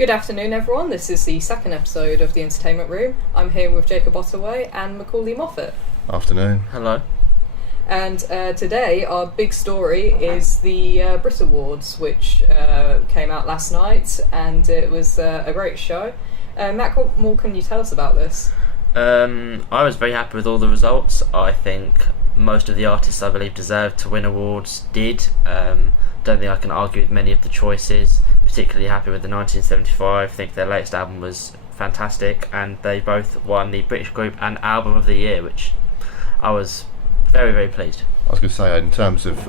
Good afternoon, everyone. This is the second episode of The Entertainment Room. I'm here with Jacob Ottaway and Macaulay Moffat. Afternoon. Hello. And today, our big story is the Brit Awards, which came out last night, and it was a great show. Matt, what more can you tell us about this? I was very happy with all the results. I think most of the artists I believe deserved to win awards did. Don't think I can argue with many of the choices. Particularly happy with the 1975. I think their latest album was fantastic, and they both won the British Group and Album of the Year, which I was very, very pleased. I was going to say, in terms of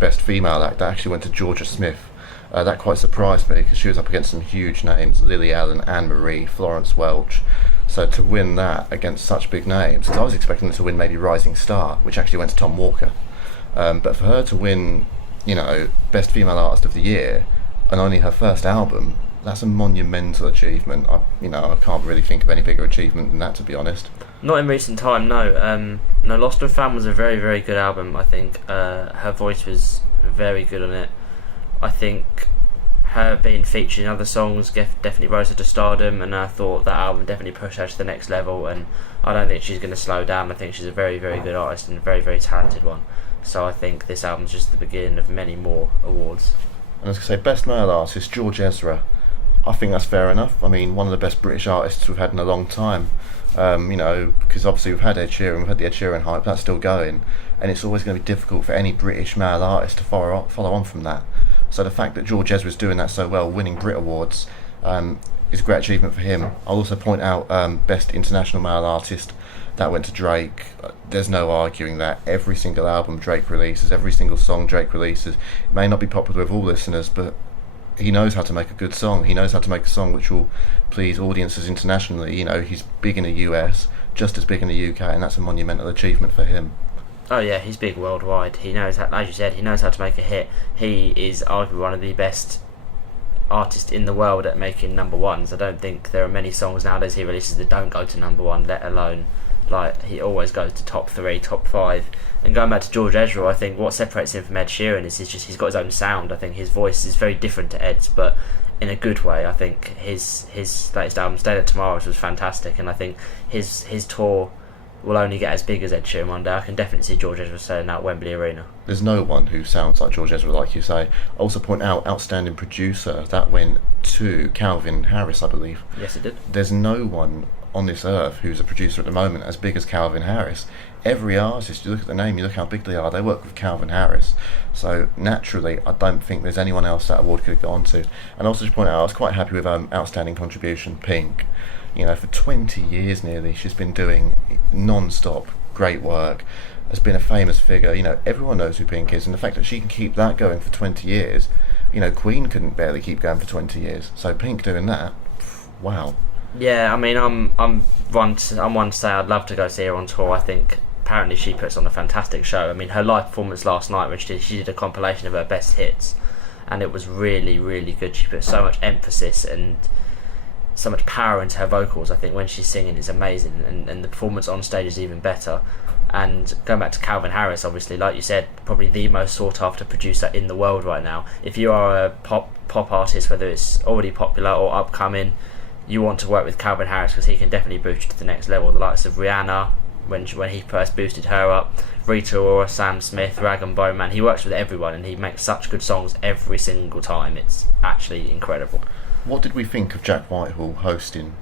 Best Female Act, that actually went to Georgia Smith. That quite surprised me because she was up against some huge names: Lily Allen, Anne Marie, Florence Welch. So to win that against such big names, because I was expecting her to win maybe Rising Star, which actually went to Tom Walker. But for her to win, Best Female Artist of the Year, and only her first album, that's a monumental achievement. I can't really think of any bigger achievement than that, to be honest. Not in recent time, no. No, Lost and Found was a very, very good album, I think. Her voice was very good on it. I think her being featured in other songs definitely rose her to stardom, and I thought that album definitely pushed her to the next level, and I don't think she's going to slow down. I think she's a very, very good artist and a very, very talented one. So I think this album's just the beginning of many more awards. And I was going to say, Best Male Artist, George Ezra. I think that's fair enough. I mean, one of the best British artists we've had in a long time. Because obviously we've had Ed Sheeran, we've had the Ed Sheeran hype, that's still going. And it's always going to be difficult for any British male artist to follow on from that. So the fact that George Ezra's doing that so well, winning Brit Awards, is a great achievement for him. I'll also point out Best International Male Artist. That went to Drake. There's no arguing that. Every single album Drake releases, every single song Drake releases, it may not be popular with all listeners, but he knows how to make a good song. He knows how to make a song which will please audiences internationally. He's big in the US, just as big in the UK, and that's a monumental achievement for him. Oh yeah, he's big worldwide. He knows how, as you said, he knows how to make a hit. He is arguably one of the best artists in the world at making number ones. I don't think there are many songs nowadays he releases that don't go to number one, let alone he always goes to top 3, top 5. And going back to George Ezra, I think what separates him from Ed Sheeran is he's got his own sound. I think his voice is very different to Ed's, but in a good way. I think his latest album, Stay At Tomorrow's, was fantastic, and I think his tour will only get as big as Ed Sheeran one day. I can definitely see George Ezra selling out Wembley Arena. There's no one who sounds like George Ezra, like you say. I also point out Outstanding Producer. That went to Calvin Harris, I believe. Yes, it did. There's no one on this earth who's a producer at the moment as big as Calvin Harris. Every artist, you look at the name, you look how big they are, they work with Calvin Harris. So naturally, I don't think there's anyone else that award could have gone to. And also to point out, I was quite happy with Outstanding Contribution, Pink. For 20 years nearly, she's been doing non-stop great work, has been a famous figure. Everyone knows who Pink is, and the fact that she can keep that going for 20 years, Queen couldn't barely keep going for 20 years. So Pink doing that, wow. Yeah, I mean, I'm one to say I'd love to go see her on tour. I think apparently she puts on a fantastic show. I mean, her live performance last night when she did a compilation of her best hits, and it was really, really good. She put so much emphasis and so much power into her vocals. I think when she's singing, it's amazing, and the performance on stage is even better. And going back to Calvin Harris, obviously, like you said, probably the most sought after producer in the world right now. If you are a pop artist, whether it's already popular or upcoming, you want to work with Calvin Harris because he can definitely boost you to the next level. The likes of Rihanna, when he first boosted her up, Rita Ora, Sam Smith, Rag and Bone Man. He works with everyone, and he makes such good songs every single time. It's actually incredible. What did we think of Jack Whitehall hosting?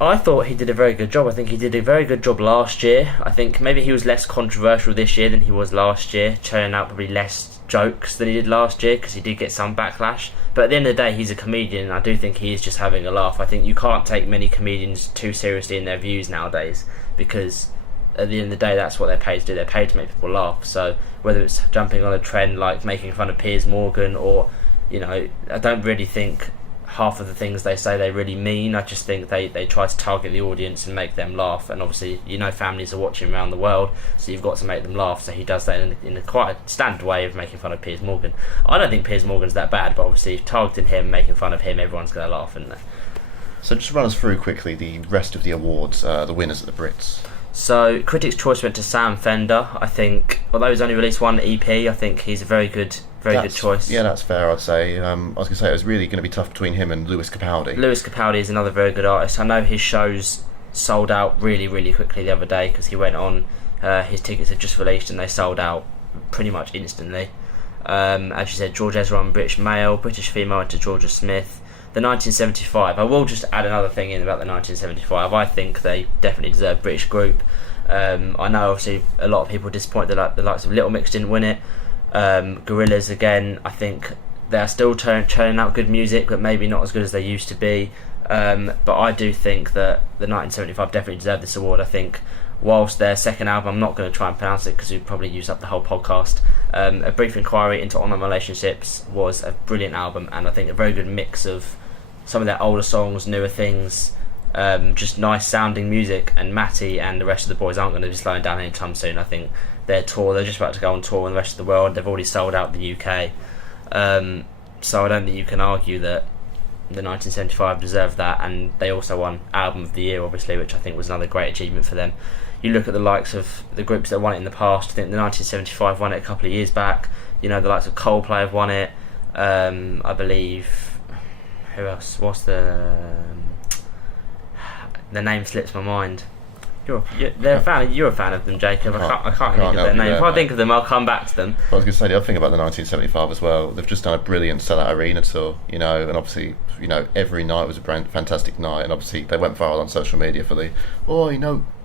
I thought he did a very good job. I think he did a very good job last year. I think maybe he was less controversial this year than he was last year, churning out probably less jokes than he did last year because he did get some backlash. But at the end of the day, he's a comedian, and I do think he is just having a laugh. I think you can't take many comedians too seriously in their views nowadays, because at the end of the day, that's what they're paid to do. They're paid to make people laugh. So whether it's jumping on a trend like making fun of Piers Morgan, or I don't really think half of the things they say they really mean. I just think they try to target the audience and make them laugh, and obviously families are watching around the world, so you've got to make them laugh. So he does that in a quite a standard way of making fun of Piers Morgan. I don't think Piers Morgan's that bad, but obviously targeting him, making fun of him, everyone's going to laugh, isn't they? So just run us through quickly the rest of the awards, the winners of the Brits. So, Critics' Choice went to Sam Fender. I think, although he's only released one EP, I think he's a very good choice. Yeah, that's fair, I'd say. I was going to say it was really going to be tough between him and Lewis Capaldi. Lewis Capaldi is another very good artist. I know his shows sold out really, really quickly the other day because he went on, his tickets had just released and they sold out pretty much instantly. As you said, George Ezra on British male, British female went to Georgia Smith. The 1975, I will just add another thing in about the 1975. I think they definitely deserve British group. I know obviously a lot of people are disappointed that the likes of Little Mix didn't win it. Gorillaz again, I think they're still churning out good music, but maybe not as good as they used to be. But I do think that the 1975 definitely deserved this award. I think whilst their second album, I'm not going to try and pronounce it because we'd probably use up the whole podcast. A Brief Inquiry into Online Relationships was a brilliant album, and I think a very good mix of some of their older songs, newer things, just nice sounding music. And Matty and the rest of the boys aren't going to be slowing down anytime soon. I think they're just about to go on tour in the rest of the world. They've already sold out the UK, so I don't think you can argue that the 1975 deserved that. And they also won Album of the Year, obviously, which I think was another great achievement for them. You look at the likes of the groups that won it in the past. I think the 1975 won it a couple of years back. You know, the likes of Coldplay have won it. I believe, who else? What's the name slips my mind. You're a fan of them, Jacob. I can't think of their name. If I think of them, I'll come back to them. I was going to say the other thing about the 1975 as well. They've just done a brilliant sellout arena tour, you know, and obviously, you know, every night was a fantastic night, and obviously they went viral on social media for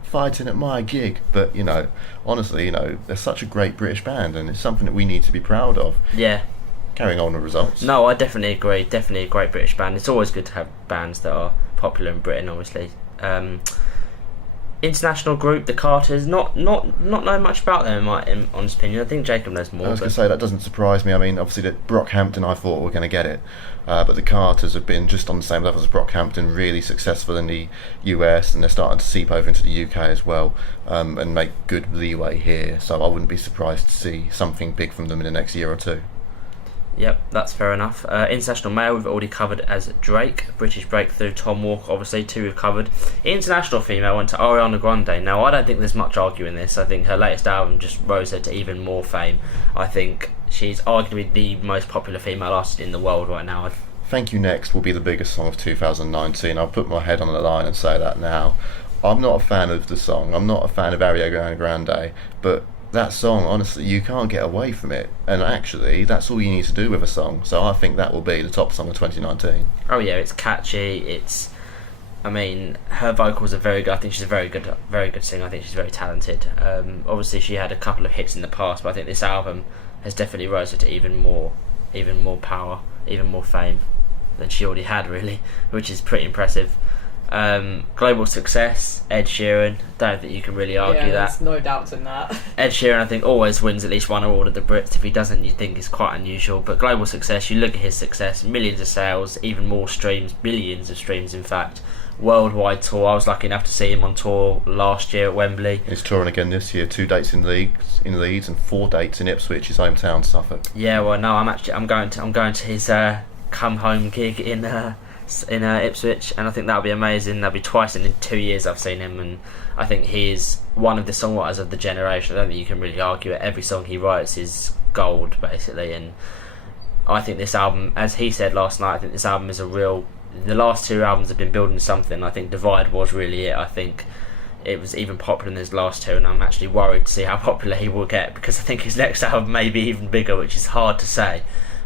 fighting at my gig. But you know, honestly, you know, they're such a great British band, and it's something that we need to be proud of. Yeah. Carrying on with results. No, I definitely agree. Definitely a great British band. It's always good to have bands that are popular in Britain, obviously. International group, the Carters, not know much about them in my honest opinion. I think Jacob knows more. I was going to say, that doesn't surprise me. I mean, obviously, that Brockhampton, I thought were going to get it, but the Carters have been just on the same level as Brockhampton, really successful in the US, and they're starting to seep over into the UK as well, and make good leeway here. So I wouldn't be surprised to see something big from them in the next year or two. Yep, that's fair enough. International male we've already covered as Drake. British Breakthrough, Tom Walker, obviously, two we've covered. International female went to Ariana Grande. Now, I don't think there's much arguing this. I think her latest album just rose her to even more fame. I think she's arguably the most popular female artist in the world right now. Thank You Next will be the biggest song of 2019. I'll put my head on the line and say that now. I'm not a fan of the song. I'm not a fan of Ariana Grande, but that song, honestly, you can't get away from it, and actually that's all you need to do with a song. So I think that will be the top song of 2019. Oh yeah, it's catchy. Her vocals are very good. I think she's a very good singer. I think she's very talented. Obviously she had a couple of hits in the past, but I think this album has definitely rose her to even more power, even more fame than she already had, really, which is pretty impressive. Global success, Ed Sheeran. Don't think you can really argue that. There's no doubts in that. Ed Sheeran, I think, always wins at least one award at the Brits. If he doesn't, you think it's quite unusual. But global success, you look at his success, millions of sales, even more streams, billions of streams, in fact. Worldwide tour. I was lucky enough to see him on tour last year at Wembley. He's touring again this year. 2 dates in Leeds, and 4 dates in Ipswich, his hometown, Suffolk. Yeah, well, no, I'm going to his come home gig in Ipswich, and I think that'll be amazing. That'll be twice in 2 years I've seen him, and I think he's one of the songwriters of the generation. I don't think you can really argue it. Every song he writes is gold, basically, and I think this album, as he said last night, I think this album is the last 2 albums have been building something. I think Divide was really it. I think it was even popular in his last 2, and I'm actually worried to see how popular he will get, because I think his next album may be even bigger, which is hard to say.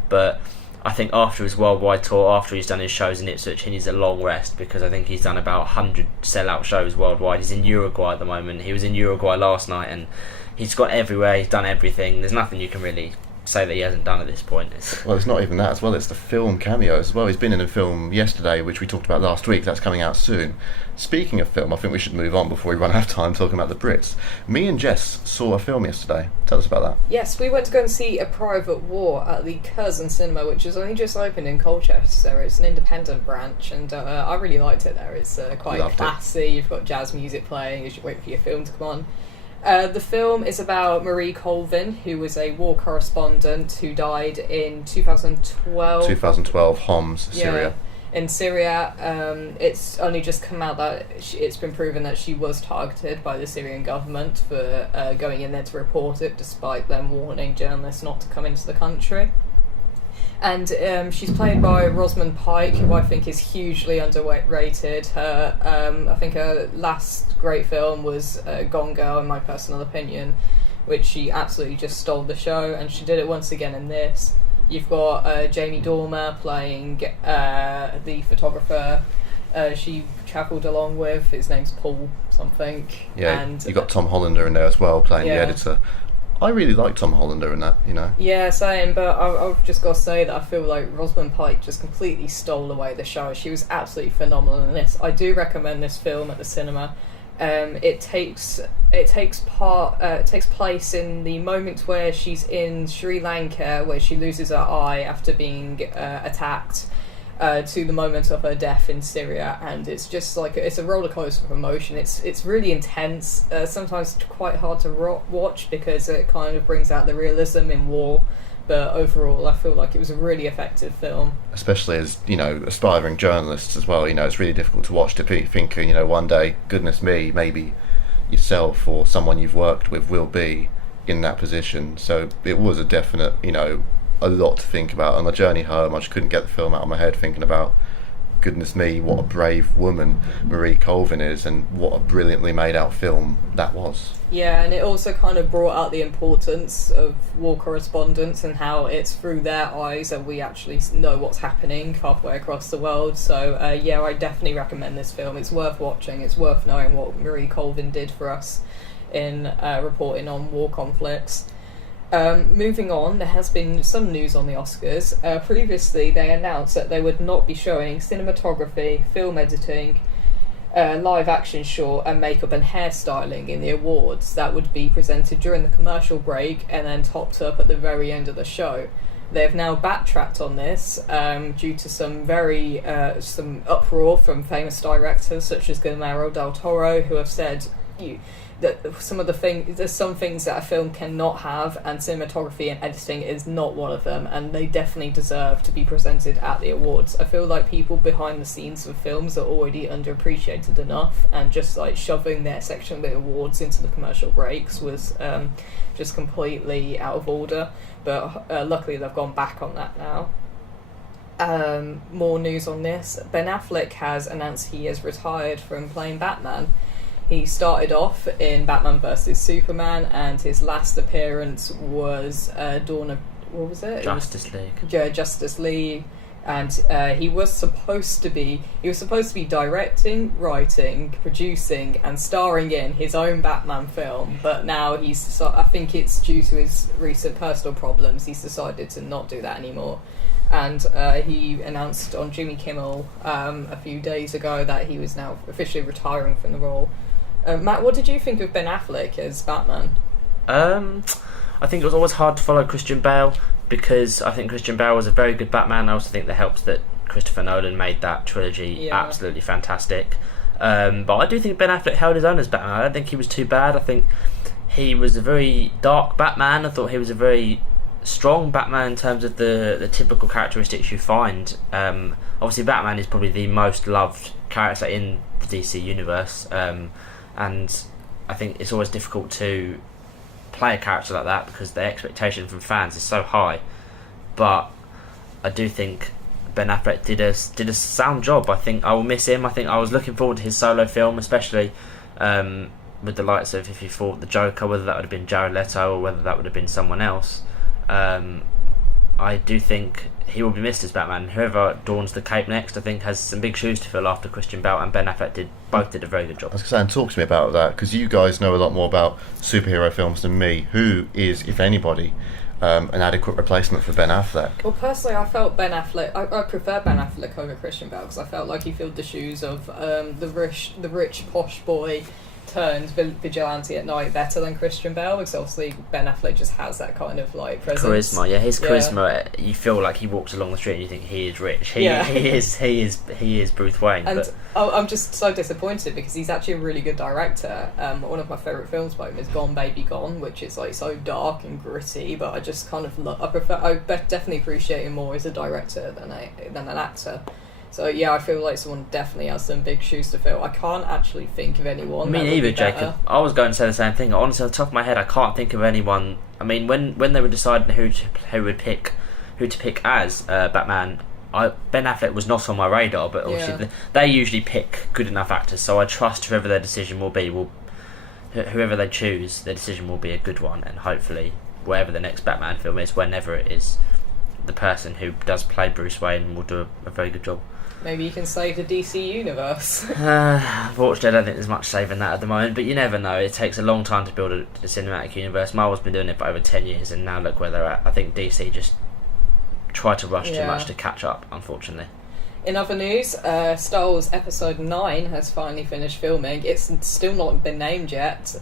But I think after his worldwide tour, after he's done his shows in Ipswich, he needs a long rest, because I think he's done about 100 sellout shows worldwide. He's in Uruguay at the moment. He was in Uruguay last night, and he's got everywhere. He's done everything. There's nothing you can really say that he hasn't done at this point. Well, it's not even that as well. It's the film cameos as well. He's been in a film yesterday, which we talked about last week. That's coming out soon. Speaking of film, I think we should move on before we run out of time talking about the Brits. Me and Jess saw a film yesterday. Tell us about that. Yes, we went to go and see A Private War at the Curzon Cinema, which has only just opened in Colchester. It's an independent branch, and I really liked it there. It's quite classy. You've got jazz music playing as you wait for your film to come on. The film is about Marie Colvin, who was a war correspondent who died in 2012. 2012, Homs, Syria. in Syria. It's only just come out that it's been proven that she was targeted by the Syrian government for going in there to report it, despite them warning journalists not to come into the country. And she's played by Rosamund Pike, who I think is hugely underrated. I think her last great film was Gone Girl, in my personal opinion, which she absolutely just stole the show, and she did it once again in this. You've got Jamie Dormer playing the photographer she travelled along with. His name's Paul something. Yeah, and you got Tom Hollander in there as well playing the yeah. editor. I really like Tom Hollander in that, you know. Yeah, same, but I've just got to say that I feel like Rosamund Pike just completely stole away the show. She was absolutely phenomenal in this. I do recommend this film at the cinema. It takes place in the moment where she's in Sri Lanka, where she loses her eye after being attacked, to the moment of her death in Syria, and it's just like it's a roller coaster of emotion. It's really intense. Sometimes quite hard to watch because it kind of brings out the realism in war. But overall, I feel like it was a really effective film. Especially as, you know, aspiring journalists as well, you know, it's really difficult to watch to be thinking, you know, one day, goodness me, maybe yourself or someone you've worked with will be in that position. So it was a definite, you know, a lot to think about. On the journey home, I just couldn't get the film out of my head thinking about, goodness me, what a brave woman Marie Colvin is, and what a brilliantly made out film that was. Yeah, and it also kind of brought out the importance of war correspondence and how it's through their eyes that we actually know what's happening halfway across the world. So yeah, I definitely recommend this film. It's worth watching. It's worth knowing what Marie Colvin did for us in reporting on war conflicts. Moving on, there has been some news on the Oscars. Previously, they announced that they would not be showing cinematography, film editing, live action short, and makeup and hairstyling in the awards. That would be presented during the commercial break and then topped up at the very end of the show. They've now backtracked on this due to some some uproar from famous directors such as Guillermo del Toro, who have said that there's some things that a film cannot have, and cinematography and editing is not one of them, and they definitely deserve to be presented at the awards. I feel like people behind the scenes of films are already underappreciated enough, and just like shoving their section of the awards into the commercial breaks was just completely out of order, but luckily they've gone back on that now. More news on this. Ben Affleck has announced he has retired from playing Batman. He started off in Batman vs Superman, and his last appearance was Justice League. Yeah, Justice League, and he was supposed to be directing, writing, producing, and starring in his own Batman film. But now I think it's due to his recent personal problems, he's decided to not do that anymore. And he announced on Jimmy Kimmel a few days ago that he was now officially retiring from the role. Matt, what did you think of Ben Affleck as Batman? I think it was always hard to follow Christian Bale, because I think Christian Bale was a very good Batman. I also think that helps that Christopher Nolan made that trilogy absolutely fantastic. But I do think Ben Affleck held his own as Batman. I don't think he was too bad. I think he was a very dark Batman. I thought he was a very strong Batman in terms of the typical characteristics you find. Obviously Batman is probably the most loved character in the DC universe, and I think it's always difficult to play a character like that because the expectation from fans is so high. But I do think Ben Affleck did a sound job. I think I will miss him. I think I was looking forward to his solo film, especially with the likes of, if he fought the Joker, whether that would have been Jared Leto or whether that would have been someone else. I do think he will be missed as Batman. Whoever dons the cape next, I think, has some big shoes to fill after Christian Bale and Ben Affleck both did a very good job. I was going to say, talk to me about that, because you guys know a lot more about superhero films than me. Who is, if anybody, an adequate replacement for Ben Affleck? Well, personally, I felt Ben Affleck. I prefer Ben Affleck over Christian Bale because I felt like he filled the shoes of the rich posh boy turned vigilante at night better than Christian Bale, because obviously Ben Affleck just has that kind of like presence. Charisma, yeah, his charisma. You feel like he walks along the street and you think he is rich. He is Bruce Wayne. And but I'm just so disappointed because he's actually a really good director. One of my favourite films by him is Gone Baby Gone, which is like so dark and gritty. But I just kind of I definitely appreciate him more as a director than an actor. So yeah, I feel like someone definitely has some big shoes to fill. I can't actually think of anyone. Me neither, Jacob. I was going to say the same thing. Honestly, on the top of my head, I can't think of anyone. I mean, when they were deciding who to pick as Batman, Ben Affleck was not on my radar. But obviously, they usually pick good enough actors. So I trust whoever their decision will be. Whoever they choose, their decision will be a good one, and hopefully, whatever the next Batman film is, whenever it is, the person who does play Bruce Wayne will do a very good job. Maybe you can save the DC universe. Unfortunately, I don't think there's much saving that at the moment, but you never know. It takes a long time to build a cinematic universe. Marvel's been doing it for over 10 years, and now look where they're at. I think DC just tried to rush too much to catch up, unfortunately. In other news, Star Wars Episode 9 has finally finished filming. It's still not been named yet.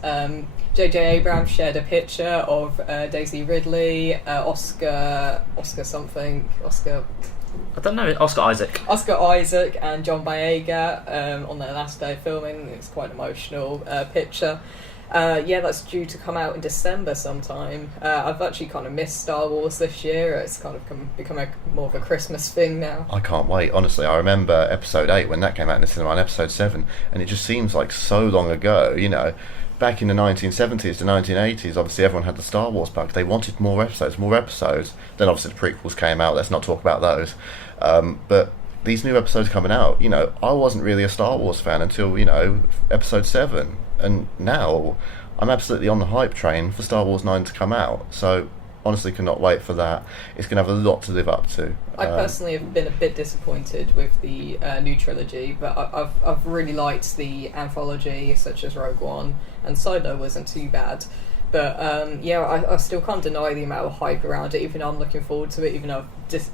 J.J. Abrams shared a picture of Daisy Ridley, Oscar I don't know, Oscar Isaac and John Boyega on their last day of filming. It's quite an emotional picture. That's due to come out in December sometime. I've actually kind of missed Star Wars this year. It's kind of become more of a Christmas thing now. I can't wait, honestly. I remember Episode 8 when that came out in the cinema, and Episode 7, and it just seems like so long ago, you know. Back in the 1970s to 1980s, obviously everyone had the Star Wars bug. They wanted more episodes. Then obviously the prequels came out. Let's not talk about those. But these new episodes coming out, you know, I wasn't really a Star Wars fan until, you know, Episode 7. And now I'm absolutely on the hype train for Star Wars 9 to come out. So honestly cannot wait for that. It's going to have a lot to live up to. I personally have been a bit disappointed with the new trilogy, but I've really liked the anthology, such as Rogue One, and Solo wasn't too bad. But I still can't deny the amount of hype around it, even though I'm looking forward to it, even though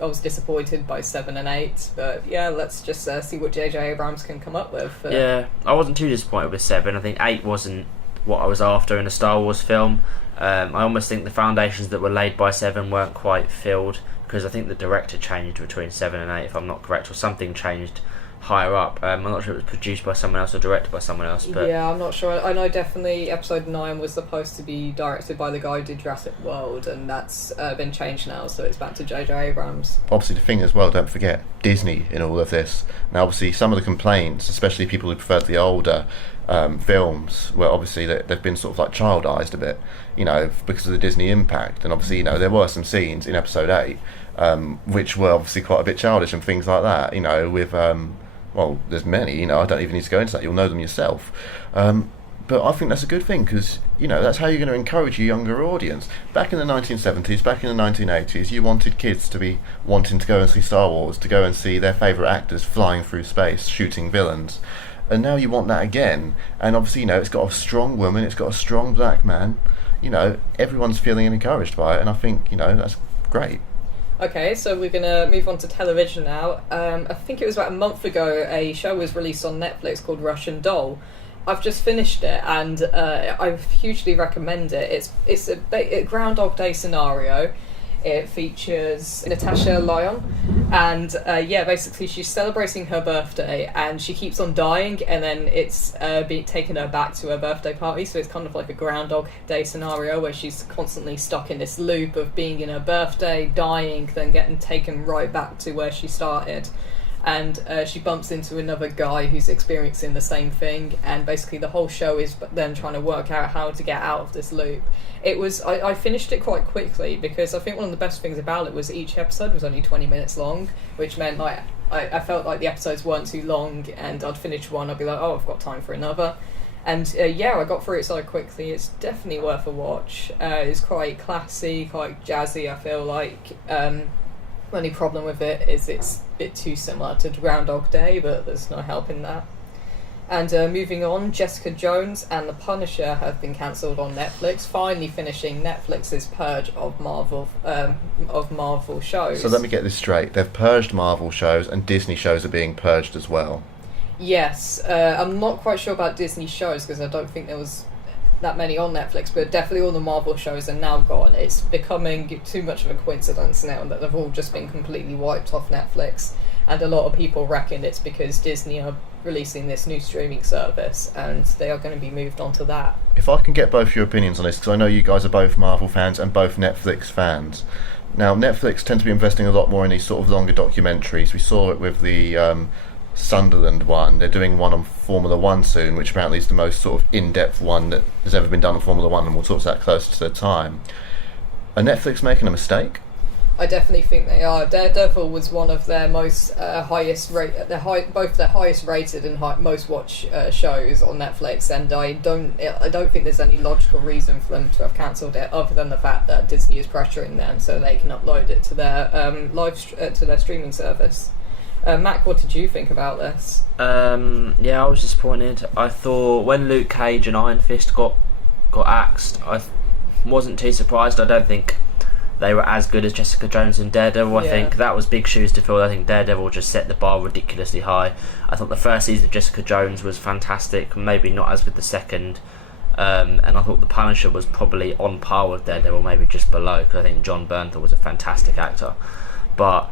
I was disappointed by 7 and 8. But yeah, let's just see what J.J. Abrams can come up with. Yeah, I wasn't too disappointed with 7. I think 8 wasn't what I was after in a Star Wars film. I almost think the foundations that were laid by 7 weren't quite filled, because I think the director changed between 7 and 8, if I'm not correct, or something changed higher up. I'm not sure it was produced by someone else or directed by someone else. But yeah, I'm not sure. I know definitely Episode 9 was supposed to be directed by the guy who did Jurassic World, and that's been changed now, so it's back to J.J. Abrams. Obviously the thing as well, don't forget Disney in all of this. Now obviously some of the complaints, especially people who preferred the older films, where obviously they've been sort of like childised a bit, you know, because of the Disney impact. And obviously, you know, there were some scenes in Episode 8 which were obviously quite a bit childish and things like that, you know, with well, there's many, you know, I don't even need to go into that, you'll know them yourself. But I think that's a good thing, because, you know, that's how you're going to encourage your younger audience. Back in the 1970s, back in the 1980s, you wanted kids to be wanting to go and see Star Wars, to go and see their favourite actors flying through space, shooting villains. And now you want that again. And obviously, you know, it's got a strong woman, it's got a strong black man. You know, everyone's feeling encouraged by it, and I think, you know, that's great. Okay, so we're going to move on to television now. I think it was about a month ago, a show was released on Netflix called Russian Doll. I've just finished it, and I hugely recommend it. It's a Groundhog Day scenario. It features Natasha Lyonne, and basically she's celebrating her birthday, and she keeps on dying, and then it's being taken her back to her birthday party. So it's kind of like a Groundhog Day scenario where she's constantly stuck in this loop of being in her birthday, dying, then getting taken right back to where she started. And she bumps into another guy who's experiencing the same thing, and basically the whole show is them trying to work out how to get out of this loop. I finished it quite quickly, because I think one of the best things about it was each episode was only 20 minutes long, which meant like I felt like the episodes weren't too long, and I'd finish one, I'd be like, oh, I've got time for another. And I got through it so quickly. It's definitely worth a watch. It's quite classy, quite jazzy, I feel like. Only problem with it is it's a bit too similar to Groundhog Day, but there's no helping that. And moving on, Jessica Jones and The Punisher have been cancelled on Netflix, finally finishing Netflix's purge of Marvel shows. So let me get this straight. They've purged Marvel shows, and Disney shows are being purged as well. Yes. I'm not quite sure about Disney shows, because I don't think there was that many on Netflix, but definitely all the Marvel shows are now gone. It's becoming too much of a coincidence now that they've all just been completely wiped off Netflix, and a lot of people reckon it's because Disney are releasing this new streaming service and they are going to be moved on to that. If I can get both your opinions on this, because I know you guys are both Marvel fans and both Netflix fans, Now, Netflix tend to be investing a lot more in these sort of longer documentaries. We saw it with the Sunderland one. They're doing one on Formula One soon, which apparently is the most sort of in-depth one that has ever been done on Formula One, and we'll talk to that closer to the time. Are Netflix making a mistake? I definitely think they are. Daredevil was one of their most both their highest rated and most watched shows on Netflix, and I don't think there's any logical reason for them to have cancelled it, other than the fact that Disney is pressuring them so they can upload it to their to their streaming service. Mac, what did you think about this? Yeah, I was disappointed. I thought when Luke Cage and Iron Fist got axed, I wasn't too surprised. I don't think they were as good as Jessica Jones and Daredevil. I think that was big shoes to fill. I think Daredevil just set the bar ridiculously high. I thought the first season of Jessica Jones was fantastic, maybe not as with the second. And I thought The Punisher was probably on par with Daredevil, maybe just below, because I think John Bernthal was a fantastic actor. But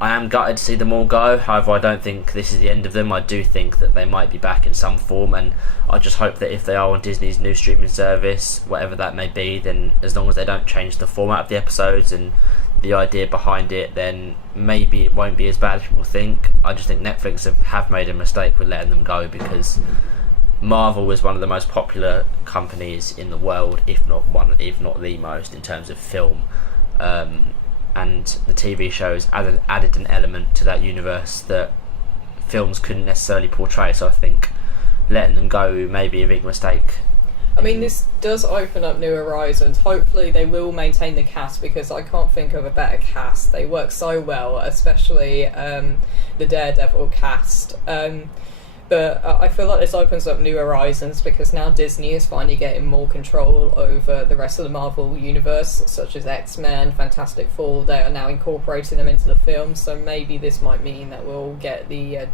I am gutted to see them all go. However, I don't think this is the end of them. I do think that they might be back in some form, and I just hope that if they are on Disney's new streaming service, whatever that may be, then as long as they don't change the format of the episodes and the idea behind it, then maybe it won't be as bad as people think. I just think Netflix have made a mistake with letting them go, because Marvel is one of the most popular companies in the world, if not the most, in terms of film. And the TV shows added an element to that universe that films couldn't necessarily portray. So I think letting them go may be a big mistake. I mean, this does open up new horizons. Hopefully they will maintain the cast, because I can't think of a better cast. They work so well, especially the Daredevil cast. But I feel like this opens up new horizons, because now Disney is finally getting more control over the rest of the Marvel universe, such as X-Men, Fantastic Four. They are now incorporating them into the film, so maybe this might mean that we'll get the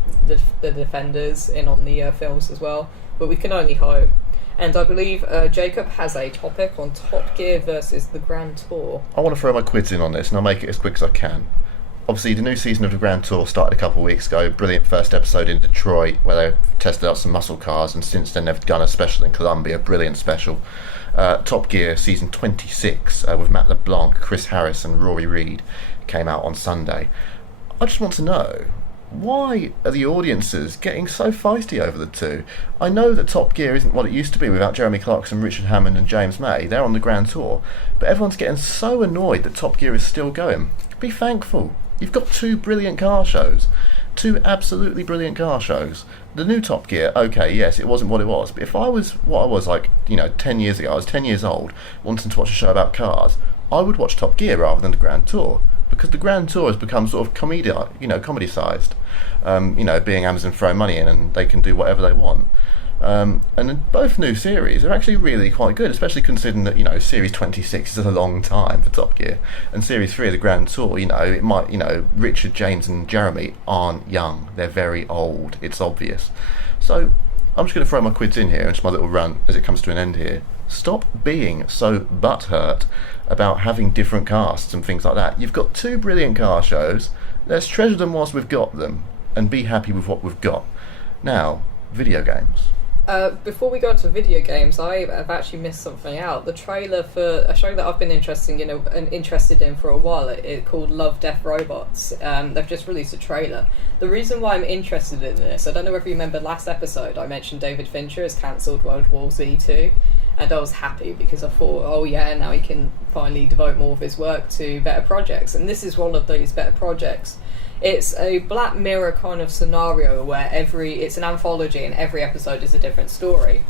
Defenders in on the films as well. But we can only hope. And I believe Jacob has a topic on Top Gear versus the Grand Tour. I want to throw my quids in on this, and I'll make it as quick as I can. Obviously, the new season of the Grand Tour started a couple of weeks ago. Brilliant first episode in Detroit, where they tested out some muscle cars, and since then they've done a special in Colombia, brilliant special. Top Gear season 26 with Matt LeBlanc, Chris Harris and Rory Reid came out on Sunday. I just want to know, why are the audiences getting so feisty over the two? I know that Top Gear isn't what it used to be without Jeremy Clarkson, Richard Hammond and James May. They're on the Grand Tour, but everyone's getting so annoyed that Top Gear is still going. Be thankful. You've got two brilliant car shows. Two absolutely brilliant car shows. The new Top Gear, okay, yes, it wasn't what it was, but if I was what I was 10 years ago, I was 10 years old, wanting to watch a show about cars, I would watch Top Gear rather than the Grand Tour, because the Grand Tour has become sort of comedy-sized, being Amazon throwing money in and they can do whatever they want. And then both new series are actually really quite good, especially considering that Series 26 is a long time for Top Gear, and Series 3 of the Grand Tour, it might, Richard, James and Jeremy aren't young, they're very old, it's obvious. So I'm just going to throw my quids in here and just my little run as it comes to an end here. Stop being so butthurt about having different casts and things like that. You've got two brilliant car shows, let's treasure them whilst we've got them and be happy with what we've got. Now, video games. Before we go into video games, I have actually missed something out. The trailer for a show that I've been interested in for a while, it's called Love, Death, Robots. They've just released a trailer. The reason why I'm interested in this, I don't know if you remember last episode, I mentioned David Fincher has cancelled World War Z 2, and I was happy because I thought, oh yeah, now he can finally devote more of his work to better projects, and this is one of those better projects. It's a Black Mirror kind of scenario where it's an anthology and every episode is a different story.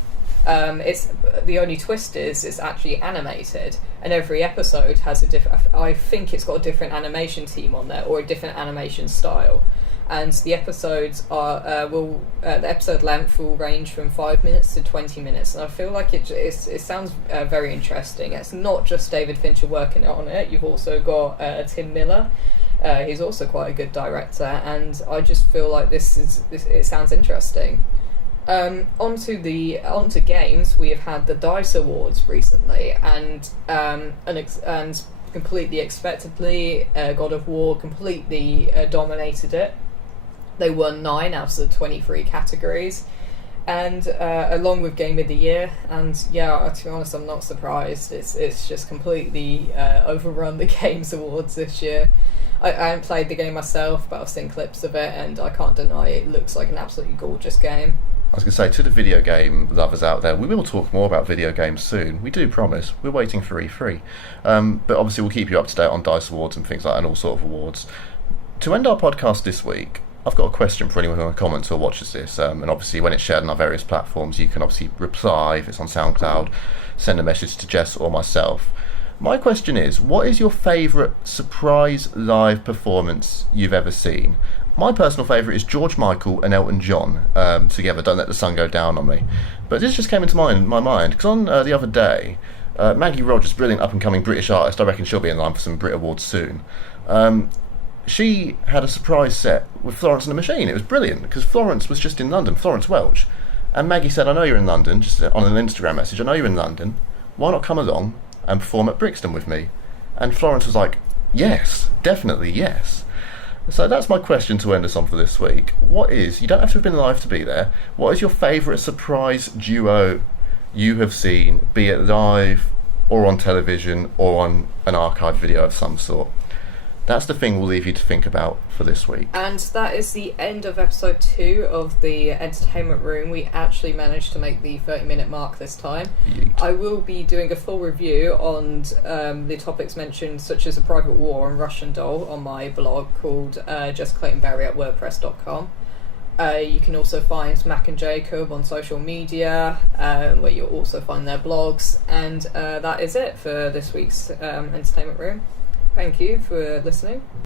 It's the only twist is it's actually animated, and every episode has a different. I think it's got a different animation team on there or a different animation style, and the episodes are the episode length will range from 5 minutes to 20 minutes, and I feel like it sounds very interesting. It's not just David Fincher working on it. You've also got Tim Miller. He's also quite a good director, and I just feel like it sounds interesting. Onto games, we have had the DICE Awards recently, and completely expectedly, God of War completely dominated it. They won 9 out of the 23 categories, and along with Game of the Year. And yeah, to be honest, I'm not surprised. It's just completely overrun the Games Awards this year. I haven't played the game myself, but I've seen clips of it, and I can't deny it looks like an absolutely gorgeous game. I was going to say, to the video game lovers out there, we will talk more about video games soon. We do promise. We're waiting for E3. But obviously we'll keep you up to date on DICE Awards and things like that, and all sort of awards. To end our podcast this week, I've got a question for anyone who comments or watches this. And obviously when it's shared on our various platforms, you can obviously reply. If it's on SoundCloud, send a message to Jess or myself. My question is, what is your favourite surprise live performance you've ever seen? My personal favourite is George Michael and Elton John together, Don't Let the Sun Go Down on Me. But this just came into my mind, because on the other day, Maggie Rogers, brilliant up-and-coming British artist, I reckon she'll be in line for some Brit Awards soon. She had a surprise set with Florence and the Machine. It was brilliant, because Florence was just in London, Florence Welch. And Maggie said, I know you're in London, just on an Instagram message, I know you're in London, why not come along and perform at Brixton with me? And Florence was like, yes, definitely yes. So that's my question to end us on for this week. You don't have to have been live to be there, what is your favourite surprise duo you have seen, be it live or on television or on an archived video of some sort? That's the thing we'll leave you to think about for this week. And that is the end of episode 2 of the Entertainment Room. We actually managed to make the 30-minute mark this time. Yeet. I will be doing a full review on the topics mentioned, such as a private war and Russian doll, on my blog called just Clayton-Berry at wordpress.com. You can also find Mac and Jacob on social media, where you'll also find their blogs. And that is it for this week's Entertainment Room. Thank you for listening.